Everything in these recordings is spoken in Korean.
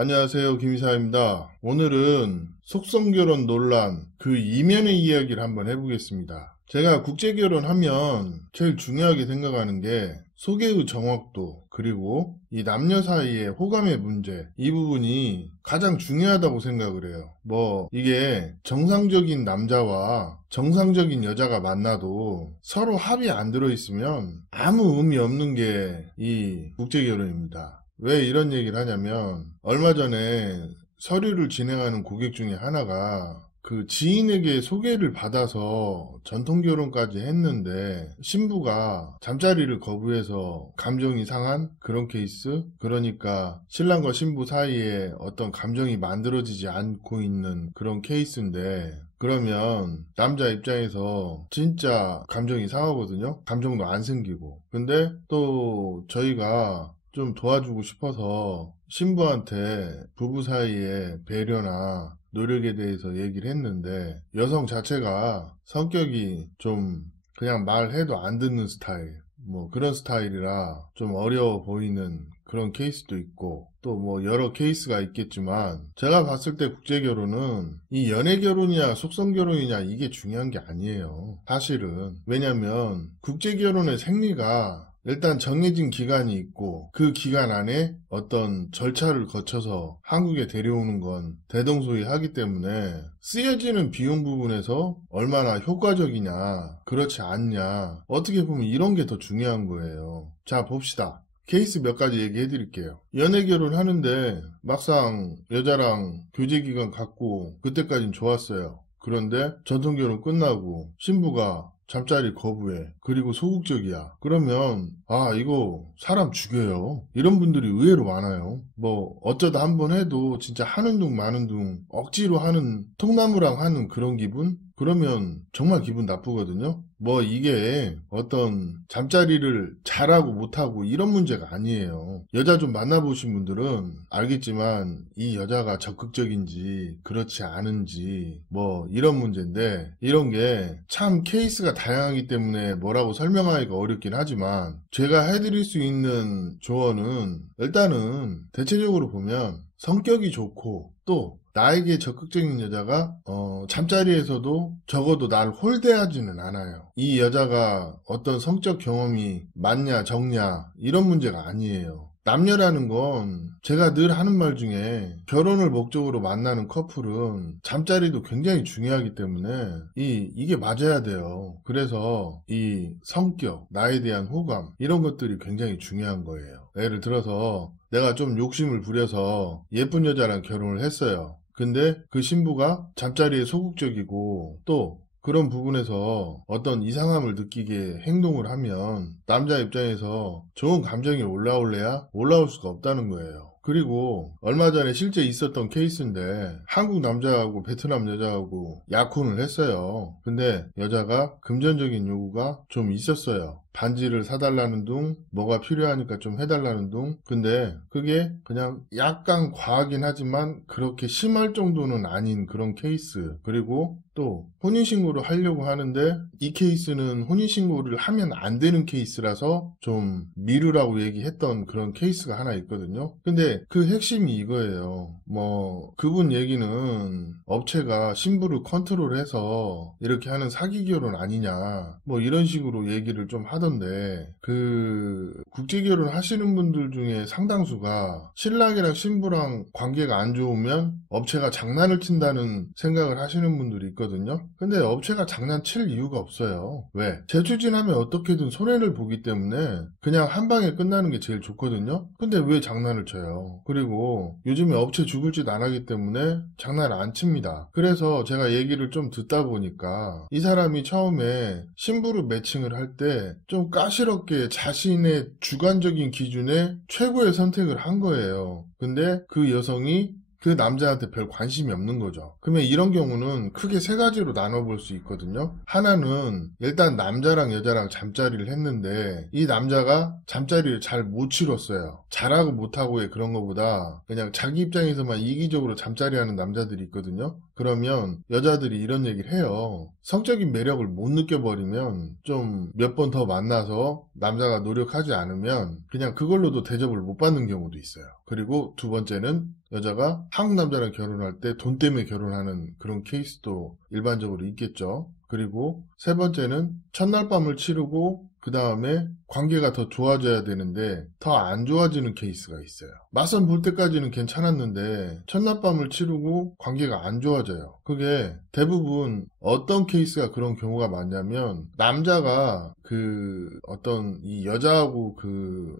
안녕하세요. 김이사입니다. 오늘은 속성결혼 논란 그 이면의 이야기를 한번 해보겠습니다. 제가 국제결혼하면 제일 중요하게 생각하는 게 소개의 정확도, 그리고 이 남녀 사이의 호감의 문제, 이 부분이 가장 중요하다고 생각을 해요. 이게 정상적인 남자와 정상적인 여자가 만나도 서로 합이 안 들어있으면 아무 의미 없는 게 이 국제결혼입니다. 왜 이런 얘기를 하냐면, 얼마 전에 서류를 진행하는 고객 중에 하나가 그 지인에게 소개를 받아서 전통결혼까지 했는데 신부가 잠자리를 거부해서 감정이 상한 그런 케이스? 그러니까 신랑과 신부 사이에 어떤 감정이 만들어지지 않고 있는 그런 케이스인데, 그러면 남자 입장에서 진짜 감정이 상하거든요. 감정도 안 생기고. 근데 또 저희가 좀 도와주고 싶어서 신부한테 부부 사이의 배려나 노력에 대해서 얘기를 했는데, 여성 자체가 성격이 좀 그냥 말해도 안 듣는 스타일, 그런 스타일이라 좀 어려워 보이는 그런 케이스도 있고, 또 여러 케이스가 있겠지만, 제가 봤을 때 국제결혼은 이 연애결혼이냐 속성결혼이냐 이게 중요한 게 아니에요. 사실은. 왜냐면 국제결혼의 생리가 일단 정해진 기간이 있고, 그 기간 안에 어떤 절차를 거쳐서 한국에 데려오는 건 대동소이하기 때문에 쓰여지는 비용 부분에서 얼마나 효과적이냐, 그렇지 않냐, 어떻게 보면 이런 게 더 중요한 거예요. 자, 봅시다. 케이스 몇 가지 얘기해 드릴게요. 연애결혼 하는데 막상 여자랑 교제기간 갖고 그때까진 좋았어요. 그런데 전통결혼 끝나고 신부가 잠자리 거부해. 그리고 소극적이야. 그러면 이거 사람 죽여요. 이런 분들이 의외로 많아요. 어쩌다 한번 해도 진짜 하는 둥 마는 둥 억지로 하는, 통나무랑 하는 그런 기분? 그러면 정말 기분 나쁘거든요. 이게 어떤 잠자리를 잘하고 못하고 이런 문제가 아니에요. 여자 좀 만나보신 분들은 알겠지만 이 여자가 적극적인지 그렇지 않은지 이런 문제인데, 이런 게 참 케이스가 다양하기 때문에 뭐라고 설명하기가 어렵긴 하지만, 제가 해드릴 수 있는 조언은 일단은 대체적으로 보면 성격이 좋고, 또 나에게 적극적인 여자가 잠자리에서도 적어도 날 홀대하지는 않아요. 이 여자가 어떤 성적 경험이 많냐 적냐 이런 문제가 아니에요. 남녀라는 건 제가 늘 하는 말 중에, 결혼을 목적으로 만나는 커플은 잠자리도 굉장히 중요하기 때문에 이게 맞아야 돼요. 그래서 이 성격, 나에 대한 호감, 이런 것들이 굉장히 중요한 거예요. 예를 들어서 내가 좀 욕심을 부려서 예쁜 여자랑 결혼을 했어요. 근데 그 신부가 잠자리에 소극적이고 또 그런 부분에서 어떤 이상함을 느끼게 행동을 하면 남자 입장에서 좋은 감정이 올라올래야 올라올 수가 없다는 거예요. 그리고 얼마 전에 실제 있었던 케이스인데, 한국 남자하고 베트남 여자하고 약혼을 했어요. 근데 여자가 금전적인 요구가 좀 있었어요. 반지를 사달라는 둥, 뭐가 필요하니까 좀 해달라는 둥. 근데 그게 그냥 약간 과하긴 하지만 그렇게 심할 정도는 아닌 그런 케이스. 그리고 또 혼인신고를 하려고 하는데 이 케이스는 혼인신고를 하면 안 되는 케이스라서 좀 미루라고 얘기했던 그런 케이스가 하나 있거든요. 근데 그 핵심이 이거예요. 그분 얘기는 업체가 신부를 컨트롤해서 이렇게 하는 사기 결혼 아니냐, 이런 식으로 얘기를 좀 하던데, 그 국제결혼 하시는 분들 중에 상당수가 신랑이랑 신부랑 관계가 안 좋으면 업체가 장난을 친다는 생각을 하시는 분들이 있거든요. 근데 업체가 장난칠 이유가 없어요. 왜? 재추진하면 어떻게든 손해를 보기 때문에 그냥 한 방에 끝나는 게 제일 좋거든요. 근데 왜 장난을 쳐요? 그리고 요즘에 업체 죽을 짓 안 하기 때문에 장난을 안 칩니다. 그래서 제가 얘기를 좀 듣다 보니까 이 사람이 처음에 신부를 매칭을 할 때 좀 까시럽게 자신의 주관적인 기준에 최고의 선택을 한 거예요. 근데 그 여성이 그 남자한테 별 관심이 없는 거죠. 그러면 이런 경우는 크게 세 가지로 나눠볼 수 있거든요. 하나는 일단 남자랑 여자랑 잠자리를 했는데 이 남자가 잠자리를 잘 못 치렀어요. 잘하고 못하고의 그런 거보다 그냥 자기 입장에서만 이기적으로 잠자리하는 남자들이 있거든요. 그러면 여자들이 이런 얘기를 해요. 성적인 매력을 못 느껴버리면 좀 몇 번 더 만나서 남자가 노력하지 않으면 그냥 그걸로도 대접을 못 받는 경우도 있어요. 그리고 두 번째는 여자가 한국 남자랑 결혼할 때 돈 때문에 결혼하는 그런 케이스도 일반적으로 있겠죠. 그리고 세 번째는 첫날 밤을 치르고 그 다음에 관계가 더 좋아져야 되는데 더 안 좋아지는 케이스가 있어요. 맞선 볼 때까지는 괜찮았는데 첫날 밤을 치르고 관계가 안 좋아져요. 그게 대부분 어떤 케이스가 그런 경우가 많냐면 남자가 어떤 이 여자하고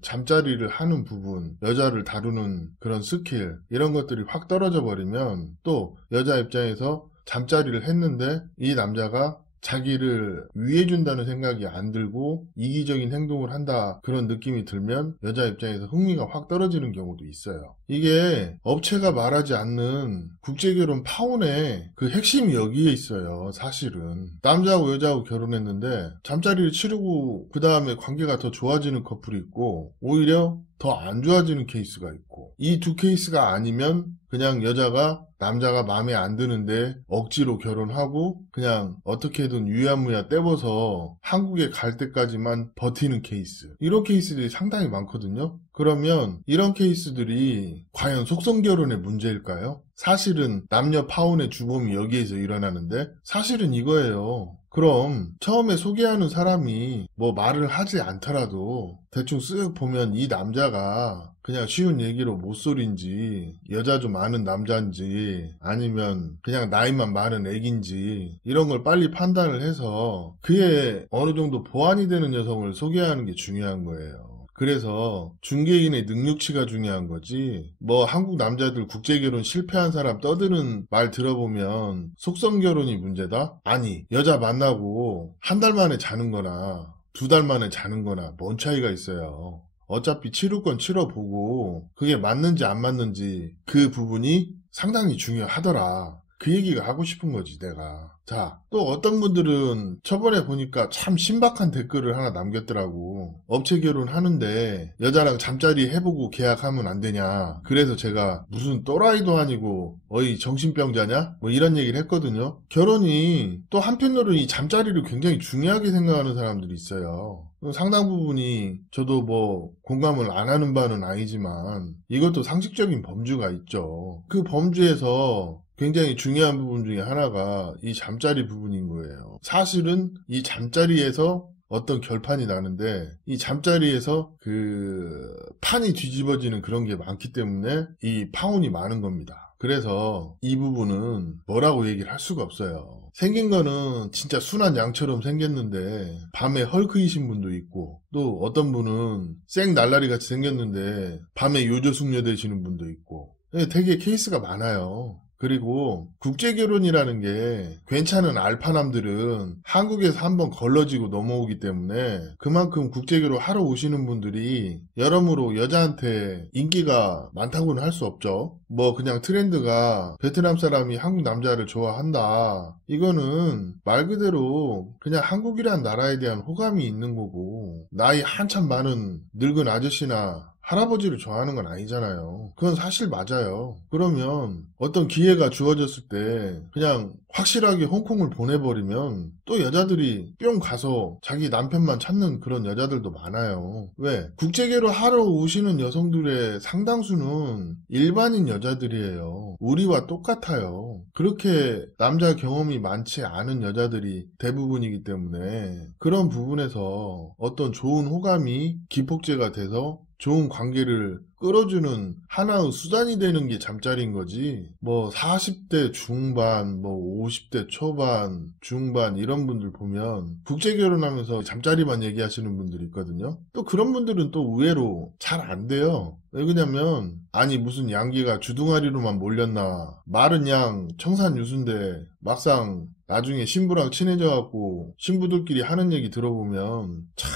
잠자리를 하는 부분, 여자를 다루는 그런 스킬 이런 것들이 확 떨어져 버리면 또 여자 입장에서 잠자리를 했는데 이 남자가 자기를 위해준다는 생각이 안 들고 이기적인 행동을 한다 그런 느낌이 들면 여자 입장에서 흥미가 확 떨어지는 경우도 있어요. 이게 업체가 말하지 않는 국제결혼 파혼의 그 핵심이 여기에 있어요. 사실은 남자하고 여자하고 결혼했는데 잠자리를 치르고 그 다음에 관계가 더 좋아지는 커플이 있고 오히려 더 안 좋아지는 케이스가 있고 이 두 케이스가 아니면 그냥 여자가 남자가 마음에 안 드는데 억지로 결혼하고 그냥 어떻게든 유야무야 떼버서 한국에 갈 때까지만 버티는 케이스 이런 케이스들이 상당히 많거든요. 그러면 이런 케이스들이 과연 속성결혼의 문제일까요? 사실은 남녀 파혼의 주범이 여기에서 일어나는데 사실은 이거예요. 그럼 처음에 소개하는 사람이 뭐 말을 하지 않더라도 대충 쓱 보면 이 남자가 그냥 쉬운 얘기로 못소리인지 여자 좀 아는 남자인지 아니면 그냥 나이만 많은 애기인지 이런 걸 빨리 판단을 해서 그의 어느 정도 보완이 되는 여성을 소개하는 게 중요한 거예요. 그래서 중개인의 능력치가 중요한 거지 뭐 한국 남자들 국제결혼 실패한 사람 떠드는 말 들어보면 속성결혼이 문제다? 아니 여자 만나고 한 달 만에 자는 거나 두 달 만에 자는 거나 뭔 차이가 있어요. 어차피 치를 건 치러보고 그게 맞는지 안 맞는지 그 부분이 상당히 중요하더라. 그 얘기가 하고 싶은 거지 내가. 자, 또 어떤 분들은 저번에 보니까 참 신박한 댓글을 하나 남겼더라고. 업체 결혼하는데 여자랑 잠자리 해보고 계약하면 안 되냐. 그래서 제가 무슨 또라이도 아니고 어이 정신병자냐? 뭐 이런 얘기를 했거든요. 결혼이 또 한편으로는 이 잠자리를 굉장히 중요하게 생각하는 사람들이 있어요. 상당 부분이 저도 뭐 공감을 안 하는 바는 아니지만 이것도 상식적인 범주가 있죠. 그 범주에서 굉장히 중요한 부분 중에 하나가 이 잠자리 부분인 거예요. 사실은 이 잠자리에서 어떤 결판이 나는데 이 잠자리에서 그 판이 뒤집어지는 그런 게 많기 때문에 이 파혼이 많은 겁니다. 그래서 이 부분은 뭐라고 얘기를 할 수가 없어요. 생긴 거는 진짜 순한 양처럼 생겼는데 밤에 헐크이신 분도 있고 또 어떤 분은 생 날라리 같이 생겼는데 밤에 요조숙녀 되시는 분도 있고 되게 케이스가 많아요. 그리고 국제결혼이라는 게 괜찮은 알파남들은 한국에서 한번 걸러지고 넘어오기 때문에 그만큼 국제결혼 하러 오시는 분들이 여러모로 여자한테 인기가 많다고는 할 수 없죠. 뭐 그냥 트렌드가 베트남 사람이 한국 남자를 좋아한다. 이거는 말 그대로 그냥 한국이란 나라에 대한 호감이 있는 거고 나이 한참 많은 늙은 아저씨나 할아버지를 좋아하는 건 아니잖아요. 그건 사실 맞아요. 그러면 어떤 기회가 주어졌을 때 그냥 확실하게 홍콩을 보내버리면 또 여자들이 뿅 가서 자기 남편만 찾는 그런 여자들도 많아요. 왜? 국제결혼 하러 오시는 여성들의 상당수는 일반인 여자들이에요. 우리와 똑같아요. 그렇게 남자 경험이 많지 않은 여자들이 대부분이기 때문에 그런 부분에서 어떤 좋은 호감이 기폭제가 돼서 좋은 관계를 끌어주는 하나의 수단이 되는 게 잠자리인 거지. 뭐 40대 중반, 뭐 50대 초반, 중반 이런 분들 보면 국제결혼하면서 잠자리만 얘기하시는 분들이 있거든요. 또 그런 분들은 또 의외로 잘 안 돼요. 왜 그러냐면 아니 무슨 양기가 주둥아리로만 몰렸나. 말은 양 청산유수인데 막상 나중에 신부랑 친해져갖고 신부들끼리 하는 얘기 들어보면 참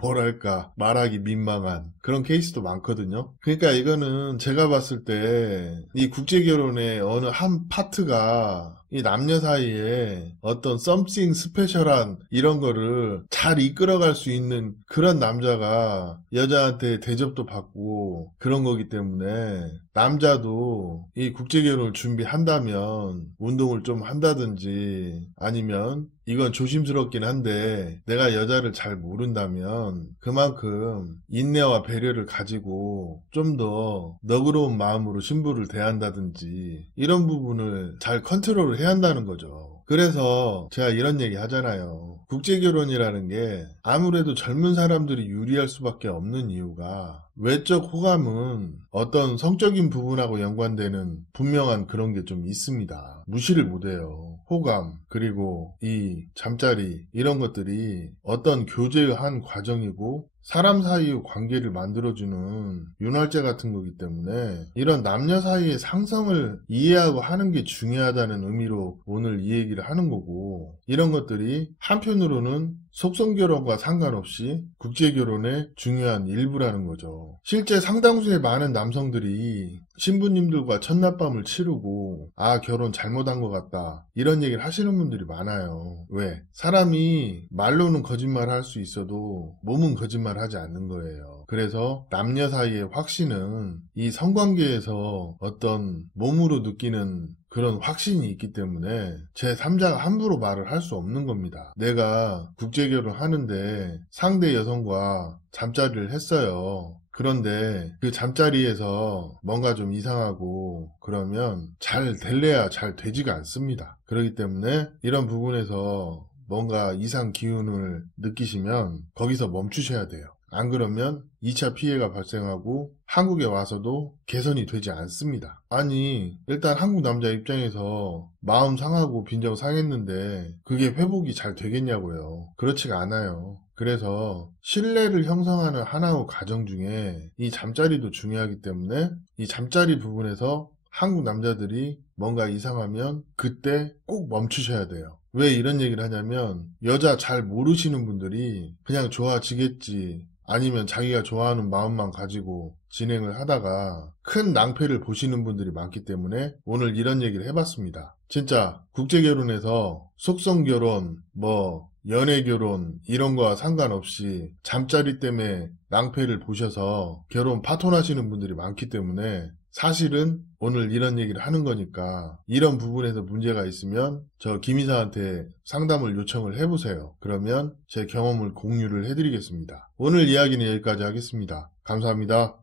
뭐랄까, 말하기 민망한 그런 케이스도 많거든요. 그러니까 이거는 제가 봤을 때 이 국제결혼의 어느 한 파트가 이 남녀 사이에 어떤 something 스페셜한 이런 거를 잘 이끌어갈 수 있는 그런 남자가 여자한테 대접도 받고 그런 거기 때문에 남자도 이 국제결혼을 준비한다면 운동을 좀 한다든지 아니면 이건 조심스럽긴 한데 내가 여자를 잘 모른다면 그만큼 인내와 배려를 가지고 좀 더 너그러운 마음으로 신부를 대한다든지 이런 부분을 잘 컨트롤을 해야 한다는 거죠. 그래서 제가 이런 얘기 하잖아요. 국제결혼이라는 게 아무래도 젊은 사람들이 유리할 수밖에 없는 이유가 외적 호감은 어떤 성적인 부분하고 연관되는 분명한 그런 게 좀 있습니다. 무시를 못해요. 호감 그리고 이 잠자리 이런 것들이 어떤 교제의 한 과정이고 사람 사이의 관계를 만들어주는 윤활제 같은 거기 때문에 이런 남녀 사이의 상성을 이해하고 하는 게 중요하다는 의미로 오늘 이 얘기를 하는 거고 이런 것들이 한편으로는 속성결혼과 상관없이 국제결혼의 중요한 일부라는 거죠. 실제 상당수의 많은 남성들이 신부님들과 첫날밤을 치르고 결혼 잘못한 것 같다 이런 얘기를 하시는 분들이 많아요. 왜? 사람이 말로는 거짓말 할 수 있어도 몸은 거짓말 하지 않는 거예요. 그래서 남녀 사이의 확신은 이 성관계에서 어떤 몸으로 느끼는 그런 확신이 있기 때문에 제3자가 함부로 말을 할 수 없는 겁니다. 내가 국제결혼 하는데 상대 여성과 잠자리를 했어요. 그런데 그 잠자리에서 뭔가 좀 이상하고 그러면 잘 될래야 잘 되지가 않습니다. 그렇기 때문에 이런 부분에서 뭔가 이상 기운을 느끼시면 거기서 멈추셔야 돼요. 안 그러면 2차 피해가 발생하고 한국에 와서도 개선이 되지 않습니다. 아니 일단 한국 남자 입장에서 마음 상하고 빈정 상했는데 그게 회복이 잘 되겠냐고요. 그렇지가 않아요. 그래서 신뢰를 형성하는 하나의 과정 중에 이 잠자리도 중요하기 때문에 이 잠자리 부분에서 한국 남자들이 뭔가 이상하면 그때 꼭 멈추셔야 돼요. 왜 이런 얘기를 하냐면 여자 잘 모르시는 분들이 그냥 좋아지겠지 아니면 자기가 좋아하는 마음만 가지고 진행을 하다가 큰 낭패를 보시는 분들이 많기 때문에 오늘 이런 얘기를 해봤습니다. 진짜 국제결혼에서 속성결혼, 연애결혼 이런 거와 상관없이 잠자리 때문에 낭패를 보셔서 결혼 파혼하시는 분들이 많기 때문에 사실은 오늘 이런 얘기를 하는 거니까 이런 부분에서 문제가 있으면 저 김이사한테 상담을 요청을 해보세요. 그러면 제 경험을 공유를 해드리겠습니다. 오늘 이야기는 여기까지 하겠습니다. 감사합니다.